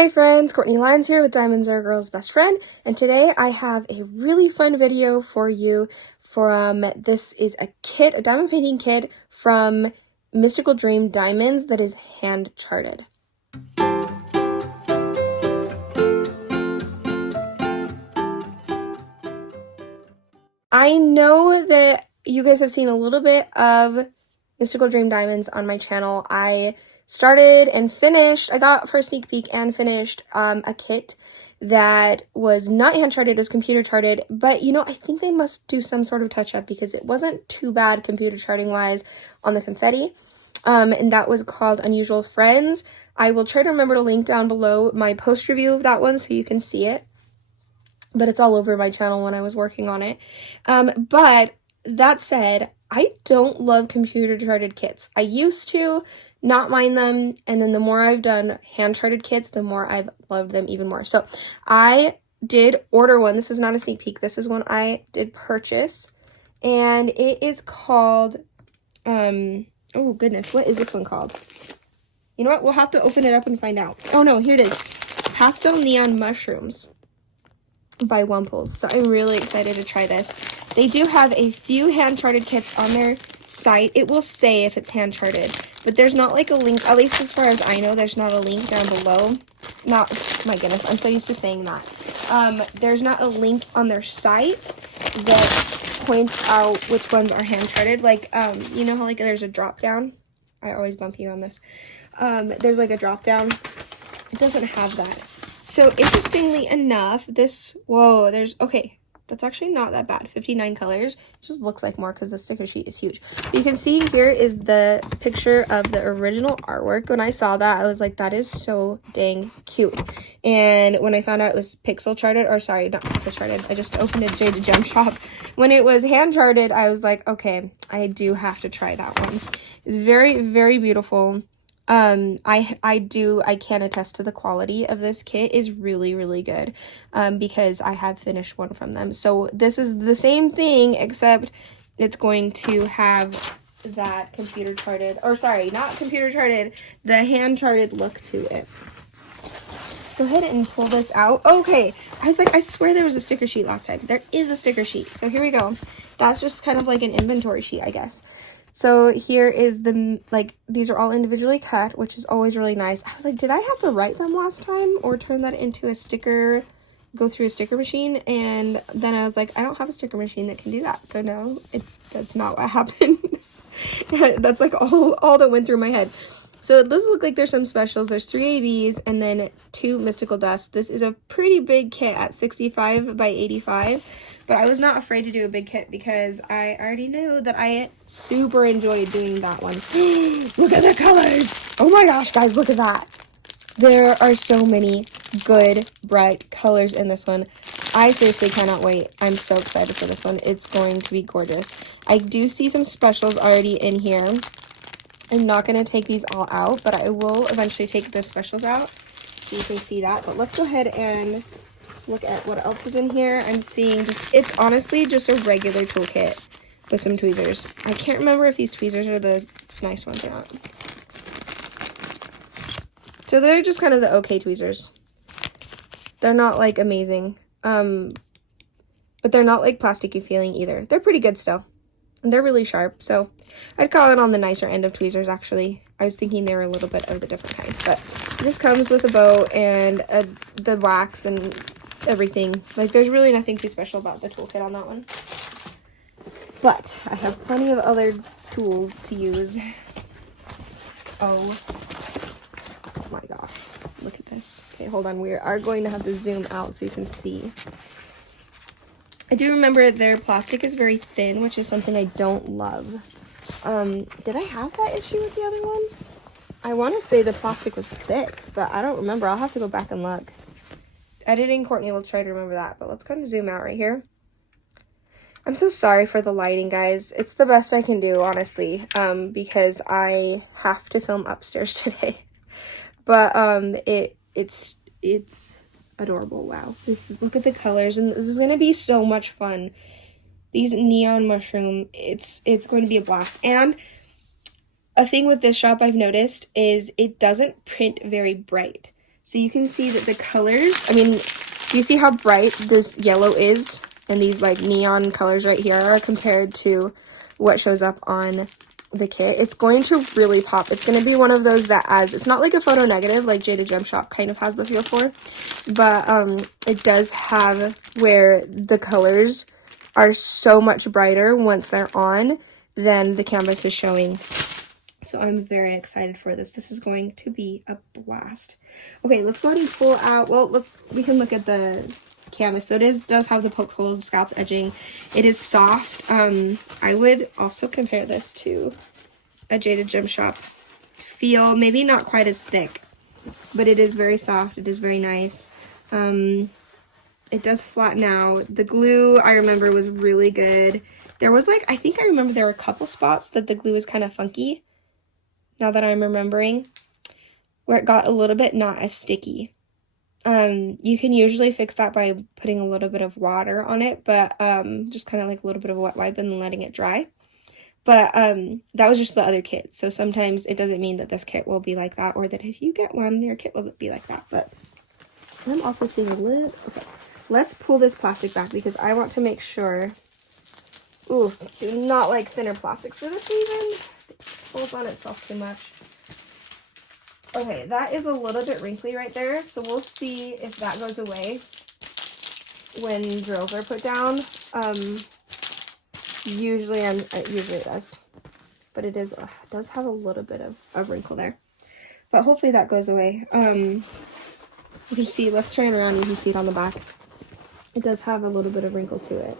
Hey friends, Courtney Lyons here with Diamonds Are a Girl's Best Friend, and today I have a really fun video for you this is a kit, a diamond painting kit from Mystical Dream Diamonds that is hand charted. I know that you guys have seen a little bit of Mystical Dream Diamonds on my channel. I started and finished, I got for a sneak peek and finished a kit that was not hand charted, it was computer charted, but you know, I think they must do some sort of touch up because it wasn't too bad computer charting wise on the confetti. And that was called Unusual Friends. I will try to remember to link down below my post review of that one so you can see it. But it's all over my channel when I was working on it. But that said, I don't love computer charted kits. I used to not mind them, and then the more I've done hand charted kits, the more I've loved them even more. So I did order one. This is not a sneak peek. This is one I did purchase, and it is called, oh goodness, what is this one called? You know what? We'll have to open it up and find out. Oh no, here it is. Pastel Neon Mushrooms by Wumples. So I'm really excited to try this. They do have a few hand charted kits on their site. It will say if it's hand charted, but there's not like a link, at least as far as I know, there's not a link down below. Not, my goodness, I'm so used to saying that. There's not a link on their site that points out which ones are hand charted. Like, you know how like there's a drop down? I always bump you on this. There's like a drop down. It doesn't have that. So interestingly enough, okay, that's actually not that bad. 59 colors. It just looks like more because the sticker sheet is huge. But you can see here is the picture of the original artwork. When I saw that, I was like, that is so dang cute. And when I found out it was pixel charted, or sorry, not pixel charted, I just opened a Jade Gem Shop. When it was hand charted, I was like, okay, I do have to try that one. It's very, very beautiful. I can attest to the quality of this kit is really, really good, because I have finished one from them. So this is the same thing, except it's going to have that computer charted, or sorry, not computer charted, the hand charted look to it. Go ahead and pull this out. Okay, I was like, I swear there was a sticker sheet last time. There is a sticker sheet. So here we go. That's just kind of like an inventory sheet, I guess. So here is these are all individually cut, which is always really nice. I was like, did I have to write them last time or turn that into a sticker, go through a sticker machine? And then I was like, I don't have a sticker machine that can do that. So no, that's not what happened. That's like all that went through my head. So it does look like there's some specials. There's 3 ABs and then 2 Mystical Dusts. This is a pretty big kit at 65 by 85. But I was not afraid to do a big kit because I already knew that I super enjoyed doing that one. Look at the colors! Oh my gosh, guys, look at that. There are so many good, bright colors in this one. I seriously cannot wait. I'm so excited for this one. It's going to be gorgeous. I do see some specials already in here. I'm not going to take these all out, but I will eventually take the specials out so you can see that. But let's go ahead and look at what else is in here. I'm seeing it's honestly just a regular toolkit with some tweezers. I can't remember if these tweezers are the nice ones or not. So they're just kind of the okay tweezers. They're not like amazing, but they're not like plasticky feeling either. They're pretty good still, and they're really sharp. So I'd call it on the nicer end of tweezers actually. I was thinking they were a little bit of the different kind, but it just comes with a bow and the wax and everything. Like, there's really nothing too special about the toolkit on that one, but I have plenty of other tools to use. Oh my gosh, look at this. Okay, hold on, we are going to have to zoom out so you can see. I do remember their plastic is very thin, which is something I don't love. Did I have that issue with the other one? I want to say the plastic was thick, but I don't remember. I'll have to go back and look. Editing Courtney will try to remember that, but let's go and zoom out right here. I'm so sorry for the lighting, guys. It's the best I can do, honestly, because I have to film upstairs today. But it's adorable. Wow, look at the colors, and this is going to be so much fun. These neon mushroom, it's going to be a blast. And a thing with this shop I've noticed is it doesn't print very bright. So you can see that the colors, I mean, do you see how bright this yellow is? And these like neon colors right here are compared to what shows up on the kit. It's going to really pop. It's going to be one of those that it's not like a photo negative like Jada Gem Shop kind of has the feel for, but it does have where the colors are so much brighter once they're on than the canvas is showing. So I'm very excited for this. This is going to be a blast. Okay, let's go ahead and pull out, well, we can look at the canvas. So it does have the poke holes, scalp edging. It is soft. I would also compare this to a Jada Gem Shop feel. Maybe not quite as thick, but it is very soft. It is very nice. It does flatten out. The glue, I remember, was really good. There was like, I think I remember there were a couple spots that the glue was kind of funky, now that I'm remembering, where it got a little bit not as sticky. You can usually fix that by putting a little bit of water on it, but just kind of like a little bit of a wet wipe and then letting it dry. But that was just the other kit. So sometimes it doesn't mean that this kit will be like that, or that if you get one, your kit will be like that. But I'm also seeing a lid. Okay, let's pull this plastic back because I want to make sure. Ooh, do not like thinner plastics for this reason. It pulls on itself too much. Okay, that is a little bit wrinkly right there, so we'll see if that goes away when drills are put down. Usually it does, but it does have a little bit of a wrinkle there, but hopefully that goes away. You can see, let's turn it around, you can see it on the back. It does have a little bit of wrinkle to it.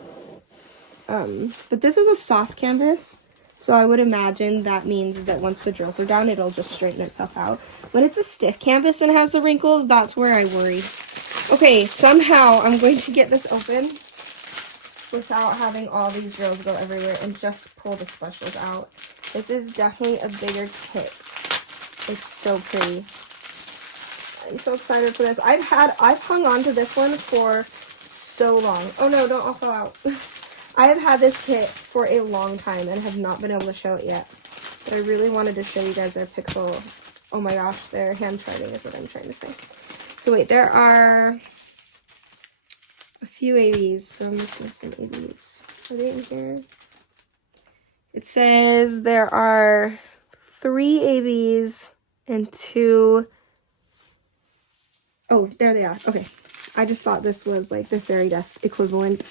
But this is a soft canvas, so I would imagine that means that once the drills are down, it'll just straighten itself out. When it's a stiff canvas and has the wrinkles, that's where I worry. Okay, somehow I'm going to get this open without having all these drills go everywhere and just pull the specials out. This is definitely a bigger kit. It's so pretty. I'm so excited for this. I've hung on to this one for so long. Oh no, don't all fall out. I have had this kit for a long time and have not been able to show it yet. But I really wanted to show you guys their pixel. Oh my gosh, their hand charting is what I'm trying to say. So wait, there are a few ABs. So I'm missing some ABs. Are they in here? It says there are 3 ABs and 2. Oh, there they are. Okay. I just thought this was like the fairy dust equivalent.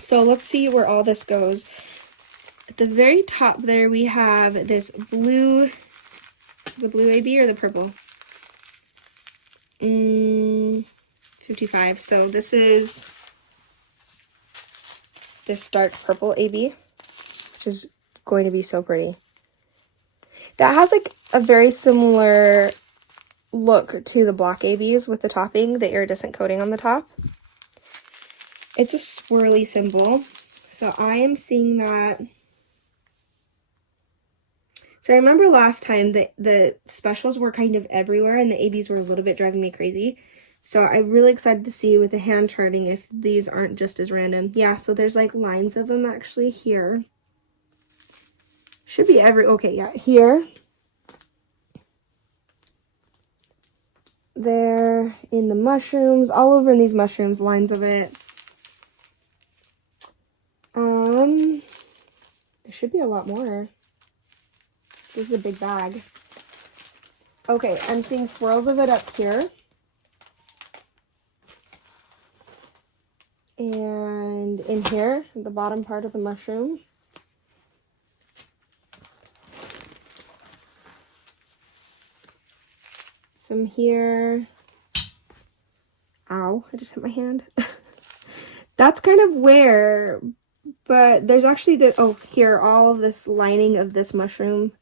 So let's see where all this goes. At the very top there, we have this blue, the blue AB or the purple? 55. So this is this dark purple AB, which is going to be so pretty. That has like a very similar look to the black ABs with the topping, the iridescent coating on the top. It's a swirly symbol, so I am seeing that. So I remember last time that the specials were kind of everywhere and the ABs were a little bit driving me crazy. So I'm really excited to see with the hand charting if these aren't just as random. Yeah, so there's like lines of them actually here. Should be okay, yeah, here. There, in the mushrooms, all over in these mushrooms, lines of it. There should be a lot more. This is a big bag. Okay, I'm seeing swirls of it up here. And in here, the bottom part of the mushroom. Some here. Ow, I just hit my hand. That's kind of where, but there's actually here, all of this lining of this mushroom.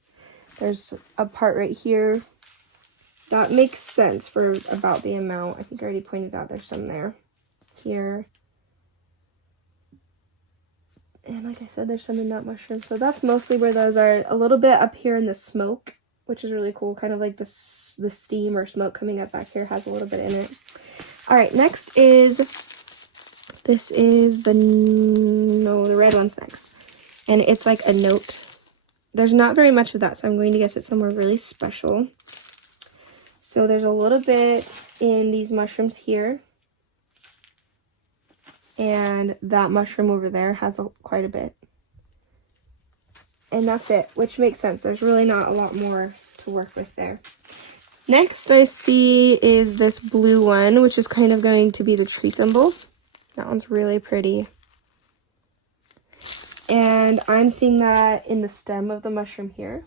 There's a part right here. That makes sense for about the amount. I think I already pointed out there's some there. Here. And like I said, there's some in that mushroom. So that's mostly where those are. A little bit up here in the smoke, which is really cool. Kind of like the steam or smoke coming up back here has a little bit in it. All right, next is, this is the red one's next. And it's like a note. There's not very much of that, so I'm going to guess it's somewhere really special. So there's a little bit in these mushrooms here. And that mushroom over there has quite a bit. And that's it, which makes sense. There's really not a lot more to work with there. Next I see is this blue one, which is kind of going to be the tree symbol. That one's really pretty. And I'm seeing that in the stem of the mushroom here.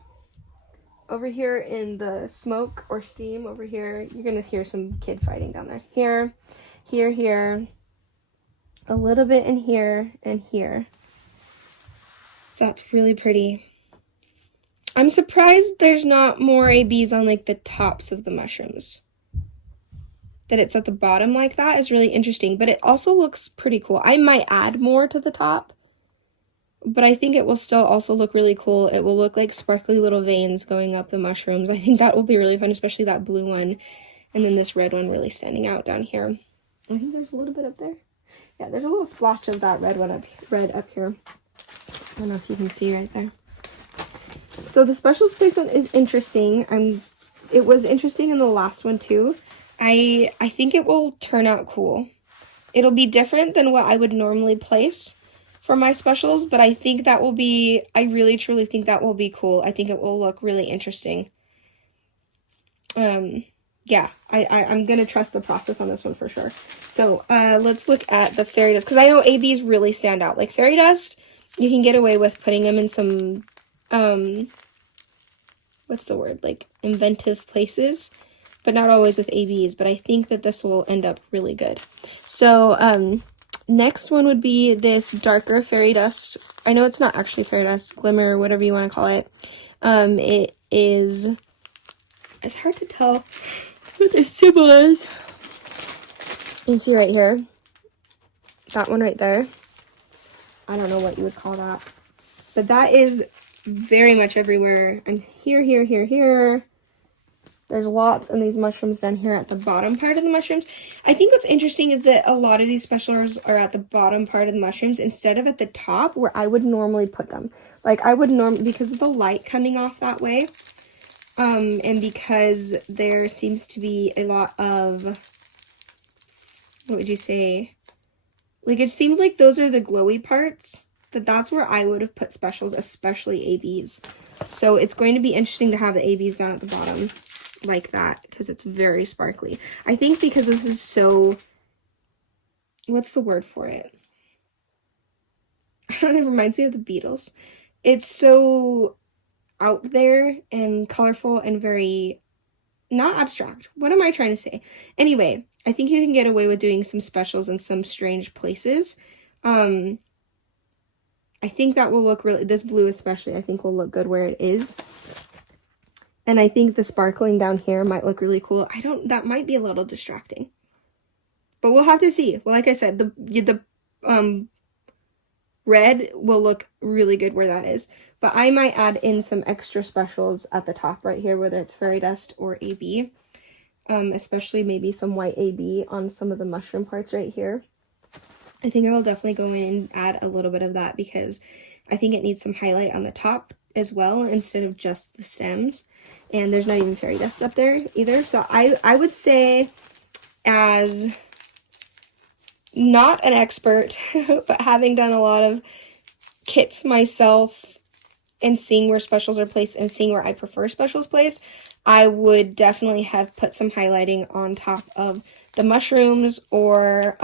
Over here in the smoke or steam over here, you're going to hear some kid fighting down there. Here, here, here. A little bit in here and here. So that's really pretty. I'm surprised there's not more ABs on like the tops of the mushrooms. That it's at the bottom like that is really interesting, but it also looks pretty cool. I might add more to the top, but I think it will still also look really cool. It will look like sparkly little veins going up the mushrooms. I think that will be really fun, especially that blue one, and then this red one really standing out down here. I think there's a little bit up there. Yeah, there's a little splotch of that red up here. I don't know if you can see right there. So the specials placement is interesting. It was interesting in the last one too. I think it will turn out cool. It'll be different than what I would normally place for my specials, but I think that will be, I really truly think that will be cool. I think it will look really interesting. Yeah, I'm gonna trust the process on this one for sure. So let's look at the fairy dust, because I know ABs really stand out. Like fairy dust, you can get away with putting them in some, what's the word, like inventive places, but not always with ABs, but I think that this will end up really good. So next one would be this darker fairy dust. I know it's not actually fairy dust, glimmer, whatever you want to call it. It is, it's hard to tell what the symbol is. You can see right here, that one right there. I don't know what you would call that, but that is very much everywhere. And here, here, here, here. There's lots in these mushrooms down here at the bottom part of the mushrooms. I think what's interesting is that a lot of these specials are at the bottom part of the mushrooms instead of at the top where I would normally put them. Like I would normally, because of the light coming off that way, and because there seems to be a lot of, what would you say? Like it seems like those are the glowy parts, that's where I would have put specials, especially ABs. So it's going to be interesting to have the ABs down at the bottom like that, because it's very sparkly. I think because this is so, what's the word for it? I don't know, it reminds me of the Beatles. It's so out there and colorful and very, not abstract. What am I trying to say? Anyway, I think you can get away with doing some specials in some strange places. I think that will look really, this blue especially, I think will look good where it is. And I think the sparkling down here might look really cool. That might be a little distracting. But we'll have to see. Well, like I said, the red will look really good where that is. But I might add in some extra specials at the top right here, whether it's fairy dust or AB. Especially maybe some white AB on some of the mushroom parts right here. I think I will definitely go in and add a little bit of that because I think it needs some highlight on the top as well instead of just the stems. And there's not even fairy dust up there either. So I would say, as not an expert, but having done a lot of kits myself and seeing where specials are placed and seeing where I prefer specials placed, I would definitely have put some highlighting on top of the mushrooms, or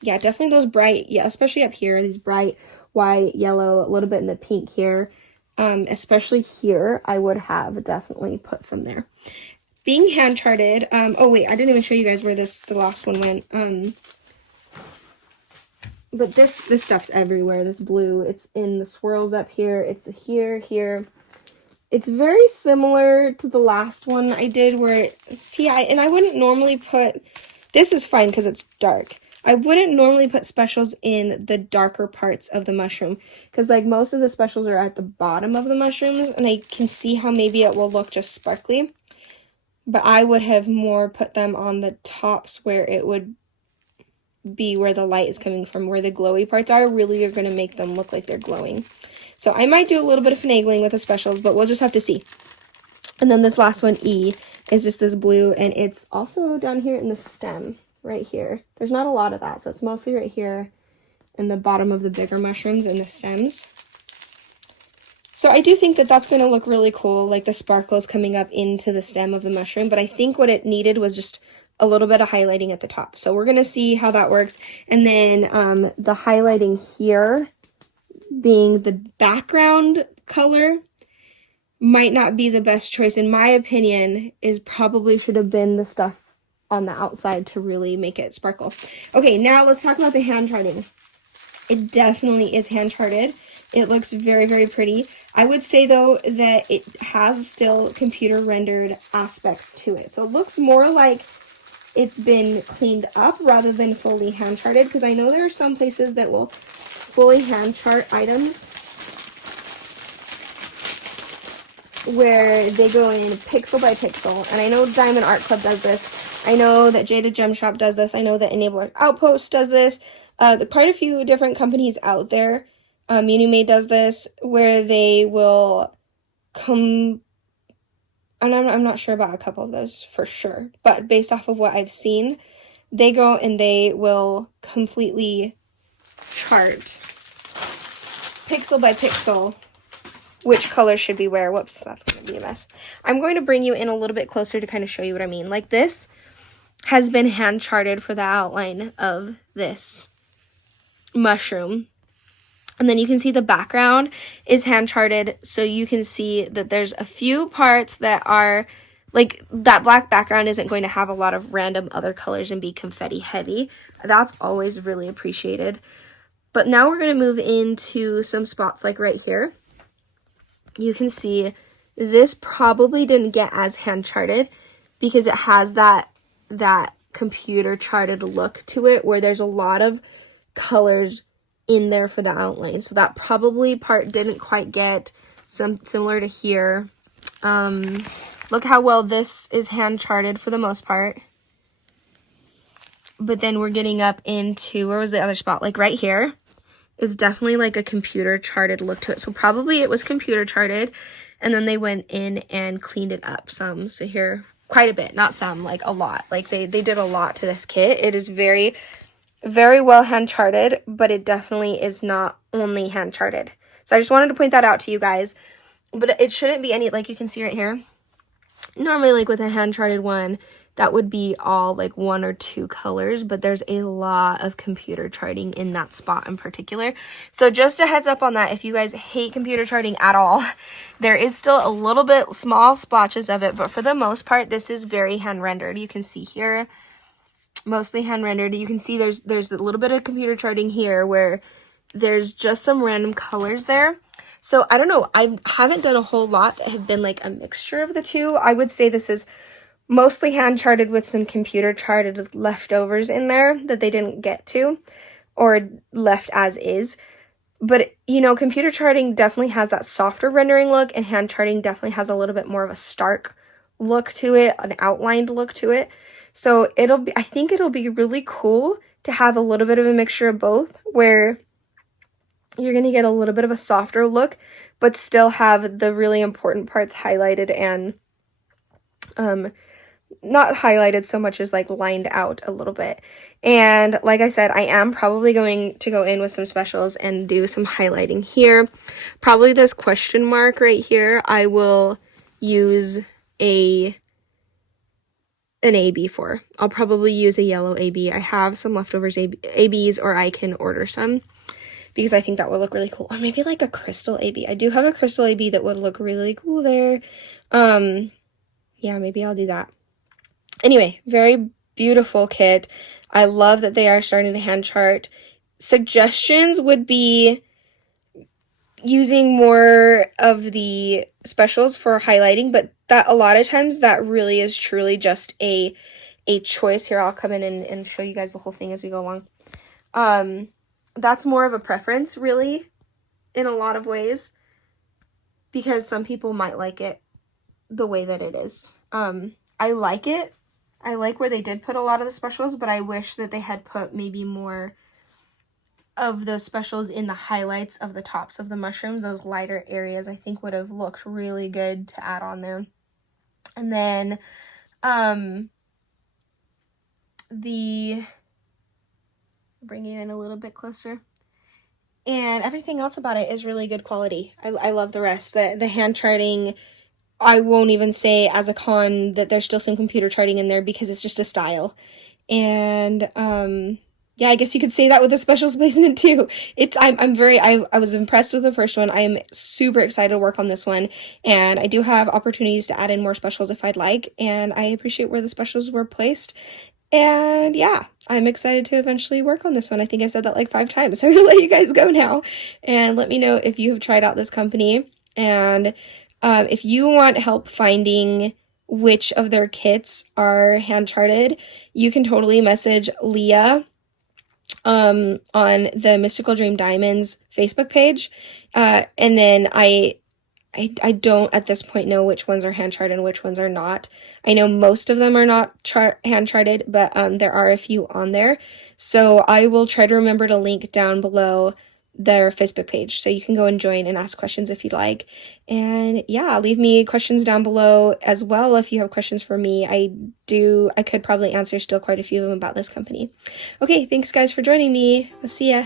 yeah, definitely those bright, yeah, especially up here, these bright white, yellow, a little bit in the pink here. Especially here, I would have definitely put some there. Being hand charted, oh wait, I didn't even show you guys where the last one went. But this stuff's everywhere, this blue. It's in the swirls up here, it's here. It's very similar to the last one I did where I wouldn't normally put, this is fine because it's dark. I wouldn't normally put specials in the darker parts of the mushroom because like most of the specials are at the bottom of the mushrooms, and I can see how maybe it will look just sparkly. But I would have more put them on the tops where it would be where the light is coming from, where the glowy parts are really are going to make them look like they're glowing. So I might do a little bit of finagling with the specials, but we'll just have to see. And then this last one, E, is just this blue, and it's also down here in the stem right here. There's not a lot of that, so it's mostly right here in the bottom of the bigger mushrooms and the stems. So I do think that that's going to look really cool, like the sparkles coming up into the stem of the mushroom, but I think what it needed was just a little bit of highlighting at the top. So we're going to see how that works. And then the highlighting here being the background color might not be the best choice, in my opinion, is probably should have been the stuff on the outside to really make it sparkle. Okay, now let's talk about the hand charting. It definitely is hand charted. It looks very, very pretty. I would say, though, that it has still computer rendered aspects to it. So it looks more like it's been cleaned up rather than fully hand charted, because I know there are some places that will fully hand chart items where they go in pixel by pixel. And I know Diamond Art Club does this. I know that Jada Gem Shop does this. I know that Enabler Outpost does this. Quite a few different companies out there. Unimade does this, where they will come, and I'm not sure about a couple of those for sure, but based off of what I've seen, they go and they will completely chart pixel by pixel which color should be where. Whoops, that's going to be a mess. I'm going to bring you in a little bit closer to kind of show you what I mean. Like, this has been hand charted for the outline of this mushroom. And then you can see the background is hand charted, so you can see that there's a few parts that are, like, that black background isn't going to have a lot of random other colors and be confetti heavy. That's always really appreciated. But now we're going to move into some spots like right here. You can see this probably didn't get as hand charted because it has that computer charted look to it, where there's a lot of colors in there for the outline. So that probably part didn't quite get similar to here. Look how well this is hand charted for the most part. But then we're getting up into, where was the other spot? Like right here is definitely like a computer charted look to it. So probably it was computer charted, and then they went in and cleaned it up some. So here, quite a bit, not some, like a lot. Like they did a lot to this kit. It is very, very well hand charted, but it definitely is not only hand charted. So I just wanted to point that out to you guys. But it shouldn't be any, like you can see right here. Normally, like with a hand charted one, that would be all like one or two colors, but there's a lot of computer charting in that spot in particular. So just a heads up on that, if you guys hate computer charting at all, there is still a little bit small splotches of it, but for the most part, this is very hand rendered. You can see here, mostly hand rendered. You can see there's a little bit of computer charting here where there's just some random colors there. So I don't know, I haven't done a whole lot that have been like a mixture of the two. I would say this is mostly hand charted with some computer charted leftovers in there that they didn't get to or left as is. But, you know, computer charting definitely has that softer rendering look, and hand charting definitely has a little bit more of a stark look to it, an outlined look to it. So I think it'll be really cool to have a little bit of a mixture of both, where you're going to get a little bit of a softer look, but still have the really important parts highlighted and, not highlighted so much as like lined out a little bit. And like I said, I am probably going to go in with some specials and do some highlighting here. Probably this question mark right here, I will use an AB for. I'll probably use a yellow AB. I have some leftovers ABs, or I can order some because I think that would look really cool. Or maybe like a crystal AB. I do have a crystal AB that would look really cool there. Yeah, maybe I'll do that. Anyway, very beautiful kit. I love that they are starting to hand chart. Suggestions would be using more of the specials for highlighting, but that a lot of times that really is truly just a choice. Here, I'll come in and show you guys the whole thing as we go along. That's more of a preference, really, in a lot of ways, because some people might like it the way that it is. I like it. I like where they did put a lot of the specials, but I wish that they had put maybe more of those specials in the highlights of the tops of the mushrooms. Those lighter areas I think would have looked really good to add on there. And then bring you in a little bit closer. And everything else about it is really good quality. I love the rest. The hand charting, I won't even say as a con that there's still some computer charting in there because it's just a style. And yeah, I guess you could say that with the specials placement too. I was impressed with the first one. I am super excited to work on this one, and I do have opportunities to add in more specials if I'd like, and I appreciate where the specials were placed. And yeah, I'm excited to eventually work on this one. I think I've said that like 5 times. So I'm gonna let you guys go now and let me know if you have tried out this company. And if you want help finding which of their kits are hand charted, you can totally message Leah on the Mystical Dream Diamonds Facebook page. And then I don't at this point know which ones are hand charted and which ones are not. I know most of them are not hand charted, but there are a few on there. So I will try to remember to link down below their Facebook page so you can go and join and ask questions if you'd like. And yeah, leave me questions down below as well if you have questions for me. I could probably answer still quite a few of them about this company. Okay, thanks guys for joining me. I'll see ya.